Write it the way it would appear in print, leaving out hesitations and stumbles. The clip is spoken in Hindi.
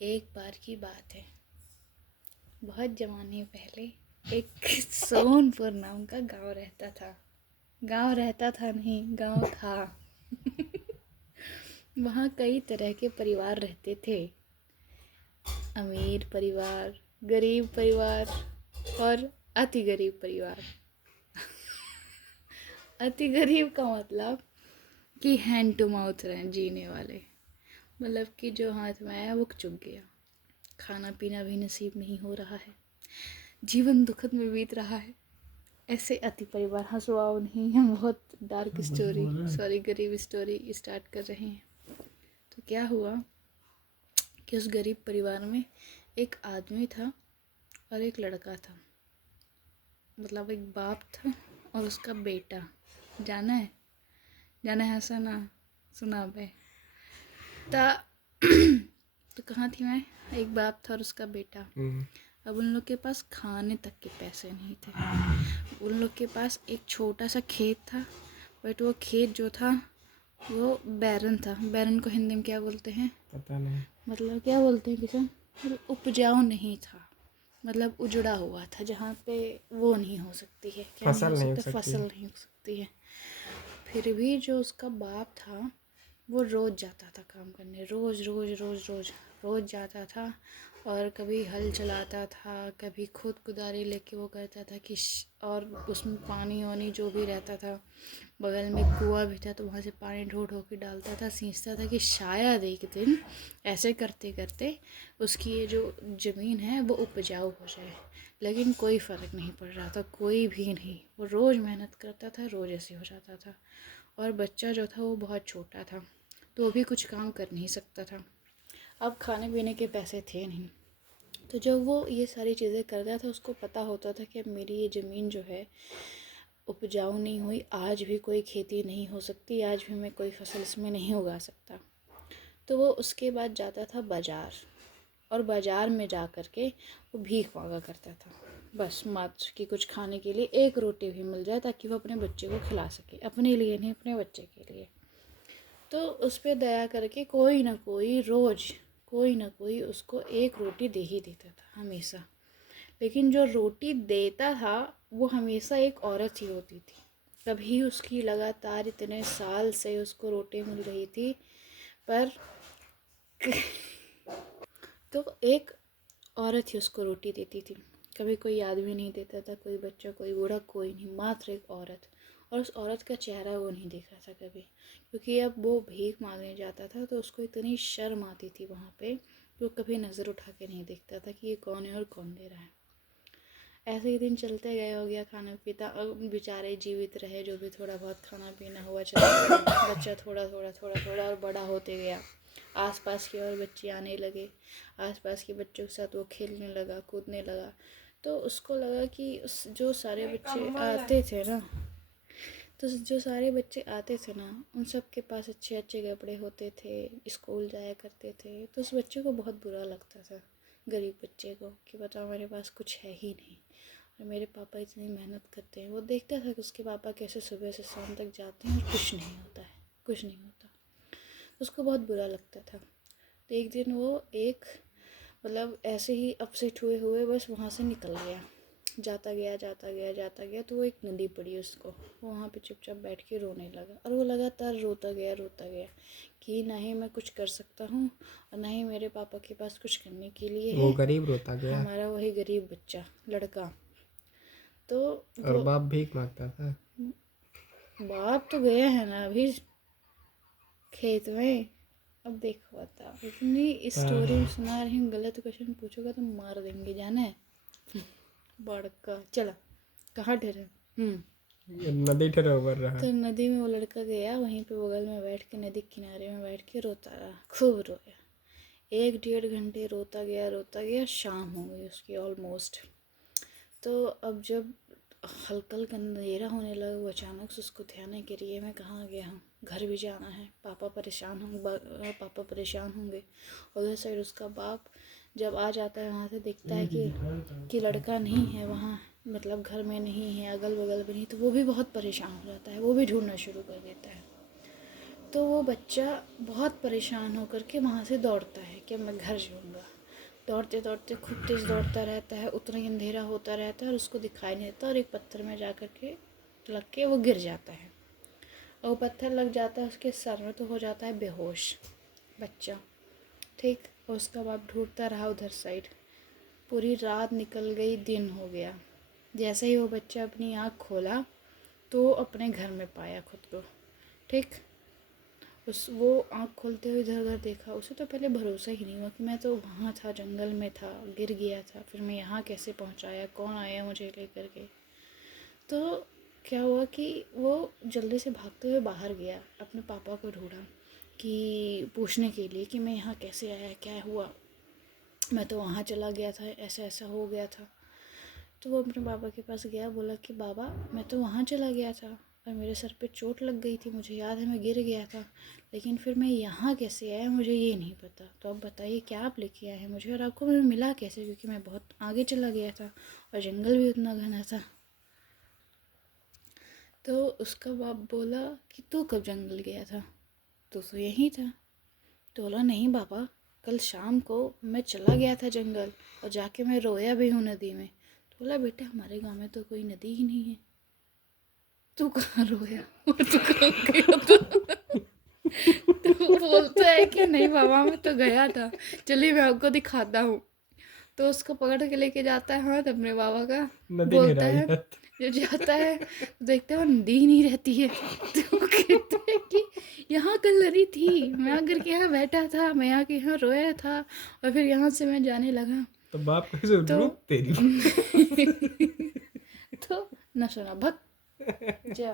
एक बार की बात है, बहुत ज़माने पहले एक सोनपुर नाम का गांव रहता था। गांव रहता था नहीं, गांव था। वहाँ कई तरह के परिवार रहते थे। अमीर परिवार, गरीब परिवार और अति गरीब परिवार। अति गरीब का मतलब कि हैंड टू माउथ रहे जीने वाले, मतलब कि जो हाथ में आया वो चुक गया। खाना पीना भी नसीब नहीं हो रहा है, जीवन दुखद में बीत रहा है। ऐसे अति परिवार, हंसवाओ नहीं, हम बहुत डार्क स्टोरी गरीब स्टोरी स्टार्ट कर रहे हैं। तो क्या हुआ कि उस गरीब परिवार में एक आदमी था और एक लड़का था। मतलब एक बाप था और उसका बेटा। जाना है, जाना है, ऐसा ना सुना बे ता। तो कहाँ थी मैं? एक बाप था और उसका बेटा। अब उन लोग के पास खाने तक के पैसे नहीं थे। उन लोग के पास एक छोटा सा खेत था, बट वो खेत जो था वो बैरन था। बैरन को हिंदी में क्या बोलते हैं पता नहीं। मतलब क्या बोलते हैं किसान? मतलब उपजाऊ नहीं था, मतलब उजड़ा हुआ था, जहाँ पे वो नहीं हो सकती है, क्या नहीं हो सकता, फसल नहीं हो सकती है। फिर भी जो उसका बाप था वो रोज़ जाता था काम करने, रोज़ रोज़ रोज़ रोज़ रोज़ जाता था। और कभी हल चलाता था, कभी खुद कुदारी लेके वो करता था कि और उसमें पानी वानी जो भी रहता था, बगल में कुआं भी था तो वहाँ से पानी ढो ढो के डालता था। सींचता था कि शायद एक दिन ऐसे करते करते उसकी ये जो ज़मीन है वो उपजाऊ हो जाए। लेकिन कोई फ़र्क नहीं पड़ रहा था, कोई भी नहीं। वो रोज़ मेहनत करता था, रोज़ ऐसे हो जाता था। और बच्चा जो था वो बहुत छोटा था, तो वो भी कुछ काम कर नहीं सकता था। अब खाने पीने के पैसे थे नहीं, तो जब वो ये सारी चीज़ें करता था उसको पता होता था कि अब मेरी ये ज़मीन जो है उपजाऊ नहीं हुई, आज भी कोई खेती नहीं हो सकती, आज भी मैं कोई फसल इसमें नहीं उगा सकता। तो वो उसके बाद जाता था बाज़ार, और बाज़ार में जा कर के वो भीख मांगा करता था, बस मात्र कि कुछ खाने के लिए एक रोटी भी मिल जाए ताकि वो अपने बच्चे को खिला सके, अपने लिए नहीं, अपने बच्चे के लिए। तो उस पर दया करके कोई ना कोई रोज़ कोई ना कोई उसको एक रोटी दे ही देता था हमेशा। लेकिन जो रोटी देता था वो हमेशा एक औरत ही होती थी। कभी उसकी लगातार इतने साल से उसको रोटी मिल रही थी, पर तो एक औरत ही उसको रोटी देती थी। कभी कोई आदमी नहीं देता था, कोई बच्चा, कोई बूढ़ा, कोई नहीं, मात्र एक औरत। और उस औरत का चेहरा वो नहीं देखा था कभी, क्योंकि अब वो भीख मांगने जाता था तो उसको इतनी शर्म आती थी वहाँ पे, वो कभी नज़र उठा के नहीं देखता था कि ये कौन है और कौन दे रहा है। ऐसे ही दिन चलते गए, हो गया खाना पीता, बेचारे जीवित रहे, जो भी थोड़ा बहुत खाना पीना हुआ चलता गया। बच्चा थोड़ा थोड़ा थोड़ा थोड़ा और बड़ा होते गया। आसपास के और बच्चे आने लगे, आसपास के बच्चों के साथ वो खेलने लगा, कूदने लगा। तो उसको लगा कि जो सारे बच्चे आते थे ना, तो जो सारे बच्चे आते थे ना, उन सब के पास अच्छे अच्छे कपड़े होते थे, स्कूल जाया करते थे। तो उस बच्चे को बहुत बुरा लगता था, गरीब बच्चे को, कि बताओ मेरे पास कुछ है ही नहीं और मेरे पापा इतनी मेहनत करते हैं। वो देखता था कि उसके पापा कैसे सुबह से शाम तक जाते हैं और कुछ नहीं होता है, कुछ नहीं होता। उसको बहुत बुरा लगता था। तो एक दिन वो एक मतलब ऐसे ही अपसेट हुए हुए बस वहाँ से निकल गया, जाता गया जाता गया जाता गया। तो वो एक नदी पड़ी उसको, वो वहाँ पे चुपचाप बैठ के रोने लगा। और वो लगातार रोता गया कि ना ही मैं कुछ कर सकता हूँ और ना ही मेरे पापा के पास कुछ करने के लिए है। वो गरीब रोता गया, हमारा वही गरीब बच्चा लड़का। तो और बाप भीख मांगता था। बाप तो गया है ना अभी खेत में। अब देखो बता, इतनी स्टोरी सुना रही हूँ, गलत क्वेश्चन पूछोगा तो मार देंगे, जाना है। बड़का चला, कहाँ ठहरे? नदी ठहरा उबर रहा। तो नदी में वो लड़का गया, वहीं पे बगल में बैठ के नदी किनारे में बैठ के रोता रहा, खूब रोया। 1 डेढ़ घंटे रोता गया, शाम हो गई उसकी ऑलमोस्ट। तो अब जब हल्का हल्का अंधेरा होने लगा, वो अचानक से उसको ध्यान है कि ये मैं कहाँ गया हूँ, घर भी जाना है, पापा परेशान होंगे। उधर साइड उसका बाप जब आ जाता है वहाँ से, देखता है कि लड़का नहीं है वहाँ, मतलब घर में नहीं है, अगल बगल भी नहीं, तो वो भी बहुत परेशान हो जाता है, वो भी ढूंढना शुरू कर देता है। तो वो बच्चा बहुत परेशान होकर के वहाँ से दौड़ता है कि मैं घर जाऊँगा। दौड़ते दौड़ते खूब तेज़ दौड़ता रहता है, उतना ही अंधेरा होता रहता है और उसको दिखाई नहीं देता, और एक पत्थर में जा कर के लग के वो गिर जाता है। और वो पत्थर लग जाता है उसके सर में, तो हो जाता है बेहोश बच्चा। ठीक। और उसका बाप ढूंढता रहा उधर साइड, पूरी रात निकल गई, दिन हो गया। जैसे ही वो बच्चा अपनी आँख खोला तो अपने घर में पाया खुद को। ठीक। वो आँख खोलते हुए इधर उधर देखा, उसे तो पहले भरोसा ही नहीं हुआ कि मैं तो वहाँ था, जंगल में था, गिर गया था, फिर मैं यहाँ कैसे पहुँचाया, कौन आया मुझे लेकर के। तो क्या हुआ कि वो जल्दी से भागते हुए बाहर गया, अपने पापा को ढूंढा कि पूछने के लिए कि मैं यहाँ कैसे आया, क्या हुआ, मैं तो वहाँ चला गया था, ऐसा ऐसा हो गया था। तो वो अपने पापा के पास गया, बोला कि बाबा मैं तो वहाँ चला गया था और मेरे सर पे चोट लग गई थी, मुझे याद है मैं गिर गया था, लेकिन फिर मैं यहाँ कैसे आया मुझे ये नहीं पता। तो अब बताइए क्या आप लेके आए हैं मुझे, और आपको मुझे मिला कैसे, क्योंकि मैं बहुत आगे चला गया था और जंगल भी उतना घना था। तो उसका बाप बोला कि तू कब जंगल गया था, तो यहीं था। तो बोला नहीं बाबा, कल शाम को मैं चला गया था जंगल और जाके मैं रोया भी हूँ नदी में। तो बोला बेटा हमारे गांव में तो कोई नदी ही नहीं है, तू कहाँ रोया और तू कहाँ गया था? तो बोलता है कि नहीं बाबा मैं तो गया था, चलिए मैं आपको दिखाता हूँ। तो उसको पकड़ के लेके जाता है हाथ अपने बाबा का, नदी नहीं बोलता है, रही। जो जाता है देखते हो नदी ही नहीं रहती है। तो कहते हैं कि यहाँ कल नदी थी, मैं आकर के यहाँ बैठा था, मैं यहाँ के यहाँ रोया था और फिर यहाँ से मैं जाने लगा। तो बाप कैसे तो रुक तेरी। तो न सुना भग जा।